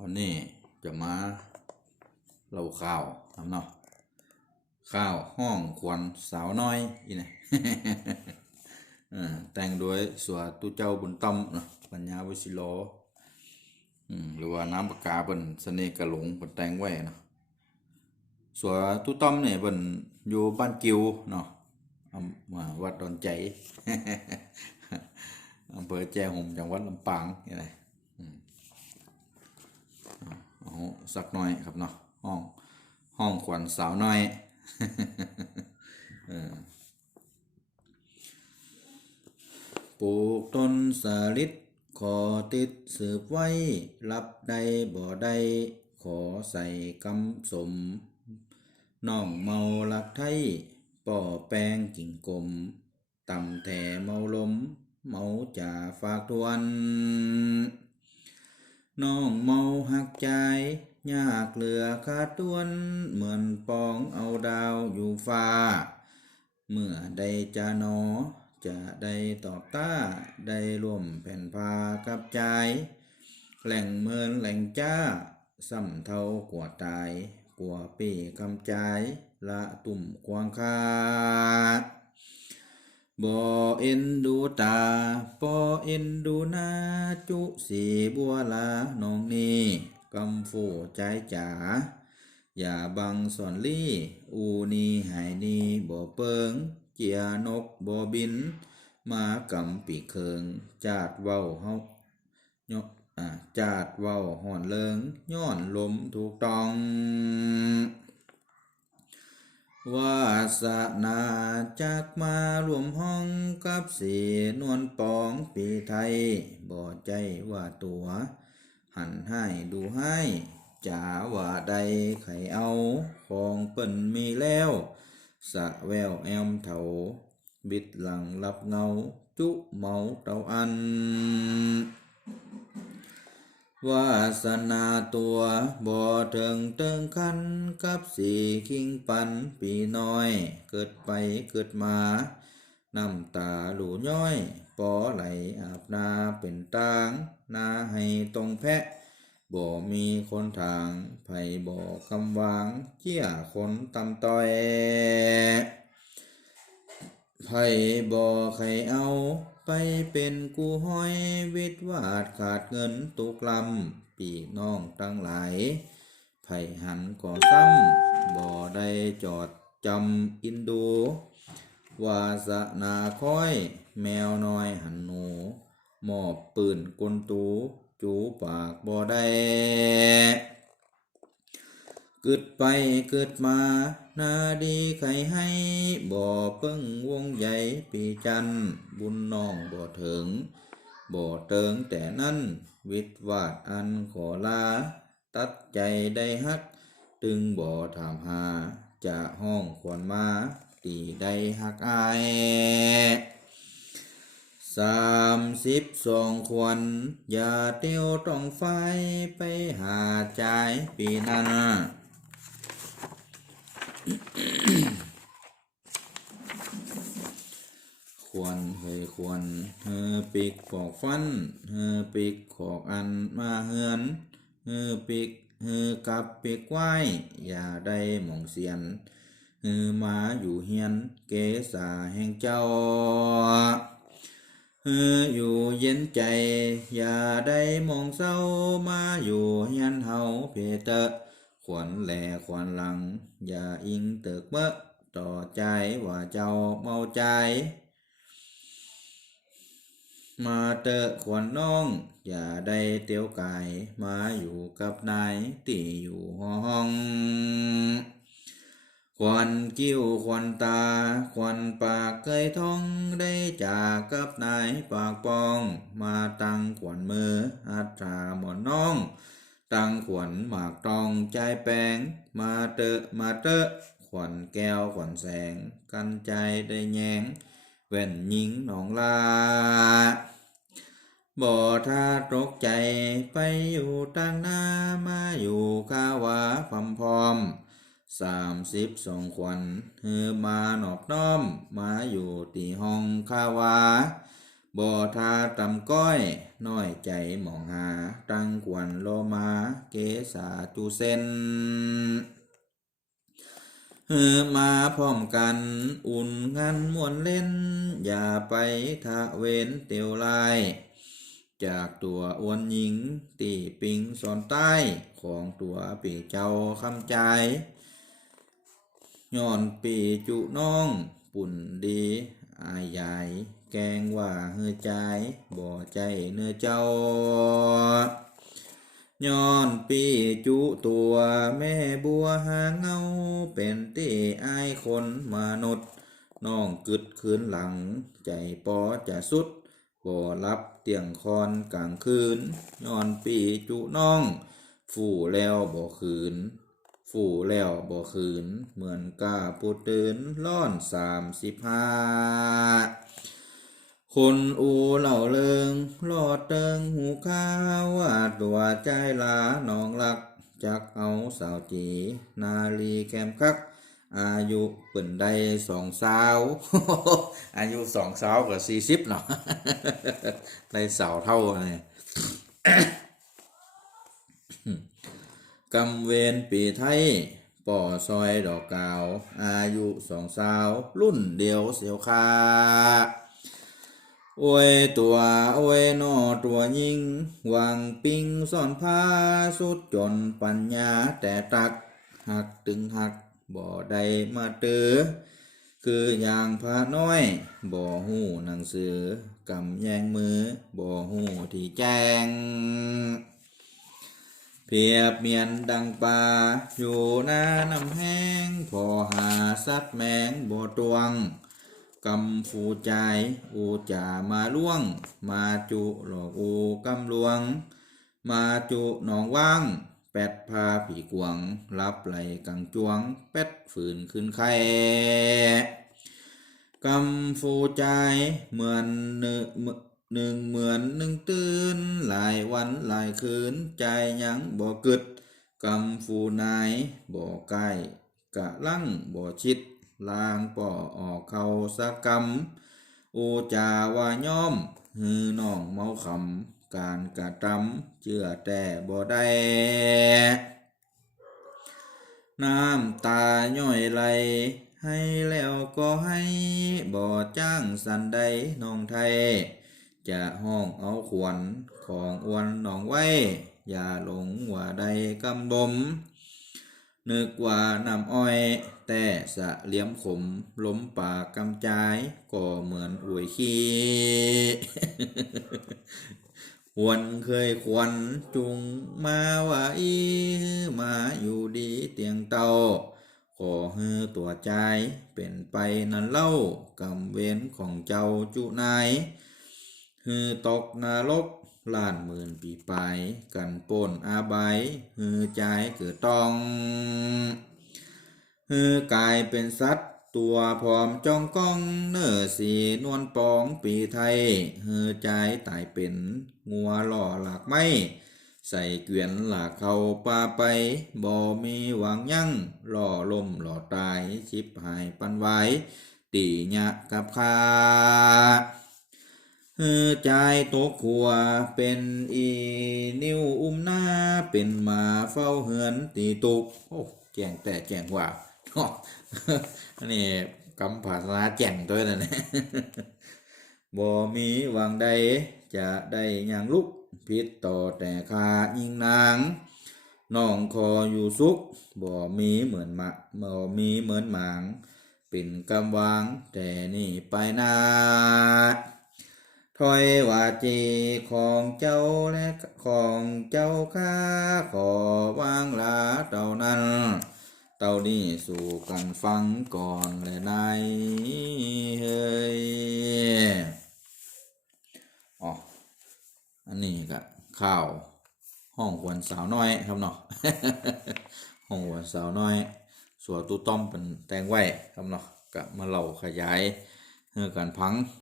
วันนี้จะมาเล่าข่าวทำเนาะข้าวห้องควันสาวน้อยอีนี่แต่งโดยสวตุเจ้าบุญต้อมนะปัญญาวิสิโลหรือว่าน้ำปากกาเป็นเสน่ห์กระหลงเป็นแต่งไว้เนะสวตุต้อมเนี่ยเป็นอยู่บ้านกิวเนาะมาวัดดอนใจอำเภอแจ้ห่มจังหวัดลำปางนี่แหละ เอาสักหน่อยครับเนาะห้องห้องขวัญสาวน้อยปลูกต้นสาลิดขอติดสืบไว้ รับได้บ่ได้ขอใส่กำสมน้องเมาลักไทยป่อแป้งกิ่งกลมต่ำแต่เมาลม เมาจ่าฝากทวน น้องเมาหักใจยากเหลือขาดต้วน เหมือนปองเอาดาวอยู่ฟ้า เมื่อใดจะหนอ จะได้ตอบตาได้ร่วมแผ่นพากับใจ แหล่งเมินแหล่งจ้าซ้ำเท่ากว่าตาย กว่าปีคำใจ ละตุ่มควางคา บ่เอ็นดูตาบ่เอ็นดูหน้าจุสีบัวลาน้องนี่กำฟูใจจ๋าอย่าบังสอนลี่อูนีหายนีบ่เปิง เจียนกบ่บิน มากำปีเคิง จาดเว้าเฮายออ่าจาดเว้าห่อนเลิงย้อนลมถูกต้อง วาสนาจากมารวมห้องกับสีนวลปองปีไทย บ่ใจว่าตัว หันให้ดูให้จ๋าว่าใดไขเอาของเปิ้นมีแล้ว สะแววแอมเถา บิดหลังรับเงา จุเมาเตาอัน วาสนาตัวบ่เถิงเติงคันกับสี่คิงปันปีน้อย เกิดไปเกิดมาน้ำตาหลูย้อยปอไหลอาบนาเป็นตางนาให้ตรงแพะบ่มีคนทางไผบ่คำวางเจี้ยคนตำต้อย ไผบ่ใครเอา ไปเป็นกูห้อยวิทวาดขาดเงินตุกลำปีน้องตั้งหลายไผหันก่อซ้ำบ่ได้จอดจำอินดู วาสนาคอย แมวน้อยหันหนู มอบปืนกลตู จูปากบ่ได้ กึดไปกึดมานาดีใครให้บ่อเพิ่งวงใหญ่ปีจันบุญน้องบ่อถึง บ่อเติงแต่นั้นวิทวาดอันขอลา ตัดใจได้ฮัก ตึงบ่อถามหา จะห้องควรมาตีได้ฮักอายสามสิบสองควรอย่าเตียวต้องไฟไปหาใจปีนั้น ควรเฮยควรเฮอปิกปอกฟันเฮอปิกขอกอันมาเฮือนเฮอปิกเฮอกับปิกไว้อย่าได้หมองเสียนเฮอมาอยู่เฮียนเกษาแห่งเจ้าเฮออยู่เย็นใจ อย่าได้มองเศร้ามาอยู่เฮียนเฮาเพเตอขวัญแหลขวัญหลัง อย่าอิงเติกเมอต่อใจว่าเจ้าเมาใจ มาเตอขวัญน้อง อย่าได้เตียวไก่มาอยู่กับนายตีอยู่ห้อง ควันกิ้วควันตา ควันปากเคยท่องได้จากกับนายปากปอง มาตั้งขวัญมืออัตราหมอนน้อง ตั้งขวัญหมากตองใจแปงมาเตอมาเตอขวัญแก้วขวัญแสง กันใจได้แยง แว่นยิงหนองลา บ่ท่าตกใจไปอยู่ตั้งหน้ามาอยู่ข้าวาพำพร้อมสามสิบสองขวัญเฮือมานอบน้อม มาอยู่ที่ห้องข้าวา บ่ทาตำก้อย น้อยใจหมองหา ตั้งกวนโลมา เกสาจูเซน เฮือมาพร้อมกัน อุ่นงานมวนเล่น อย่าไปทะเวนเตียวลาย จากตัวอ้วนหญิง ตีปิงสอนใต้ของตัวปีเจ้าคำใจยย้อนปีจุน้อง ปุ่นดีอายใหญ่แกงว่าเฮือใจ บ่ใจเนื้อเจ้า ย้อนปีจุตัวแม่บัวหางเงา เป็นตีอายคนมนุษย์น้องกึดคืนหลัง ใจปอจะสุดบ่รับเตียงคอนกลางคืนย้อนปีจุน้องฟู่แล้วบ่คืนฟู่แล้วบ่คืน เหมือนกาปูตื่นร้อนสามสิบห้า คนอูเหล่าเลิงรอดเติงหูข้าวว่าตัวใจลาน้องรัก จักเอาสาวจี นาลีแคมคัก อายุเปิ่นได้สองสาว อายุสองสาวกับสี่สิบเนาะได้สาวเท่าเลยกำเวนปีไทยป่อซอยดอกกาว อายุสองสาว รุ่นเดียวเสียวคา โอ้ยตัวโอ้ยนอตัวยิงวางปิงซ่อนผ้าสุดจนปัญญาแต่ตัก หักตึงหักบ่ได้มาเตอคืออย่างพาน้อย บ่หูหนังสือกำแยงมือ บ่หูที่แจ้ง เพียบเมียนดังป่าอยู่หน้าน้ำแห้ง พอหาสัตว์แมงบ่ตวง กำฟูใจอูจ่ามาล่วง มาจุหลอกอูกำลวง มาจุหนองว่าง แปดพาผีกวง รับไหลกังจวงเป็ดฝืนขึ้นไข่กำฟูใจเหมือนหนึ่งหนึ่งเหมือนหนึ่งตื่นหลายวันหลายคืนใจยังบ่กึดกำฟูนายบ่ใกล้กะลังบ่ชิด ลางป่อออกเขาสักกำโอจาว่าย่อมฮือน้องเมาขำการกระทำเชื่อแต่บ่ได้ น้ำตาย่อยไหลให้แล้วก็ให้บ่จ้างสันใดน้องไทย จะห้องเอาขวัญของอวนน้องไว้ อย่าหลงว่าใดกำบม นึกว่าน้ำอ้อย แต่สะเหลี่ยมขมล้มปากกำจาย ก็เหมือนอวยขี้หวนเคยควันจุงมาว่าอีมาอยู่ดีเตียงเตาขอฮือตัวใจเป็นไปนั่นเล่ากำเว้นของเจ้าจุนายฮือตกนรก ล้านหมื่นปีไป กันป่นอาใบายฮือใจเกิดต้องฮือกายเป็นสัตว์ตัวพร้อมจ้องก้องเนื้อสีนวลปองปีไทยฮือใจตายเป็นงัวหล่อหลากไม้ใส่เกวียนหลากเข้าป่าไปบ่มีหวังยั่งหล่อลมหล่อตายชิบหายปันไว้ตียะกับคาเฮือใจตกขัวเป็นอีนิ้วอุ้มหน้าเป็นหมาเฝ้าเหือนตีตุกโอ้แจงแต่แจงว่าอันนี้กำภาษาแจ่งตัวนั่นนะบ่มีวังใดจะได้ย่างลุกพิษต่อแต่คายิงนางน้องคออยู่สุขบ่มีเหมือนมะบ่มีเหมือนหมาง เป็นกำวางแต่นี่ไปนา ถอยวาจีของเจ้าและของเจ้าข้าขอวางลาเต่านั้น เต่านี่สู่กันฟังก่อนและนายเฮ้ยอ๋ออันนี้ก็ข้าวห้องควรสาวน้อยครับเนาะห้องควรสาวน้อยสัวตู้ต้อมเป็นแตงไว้ครับเนาะก็มาเล่าขยายเรื่องการพัง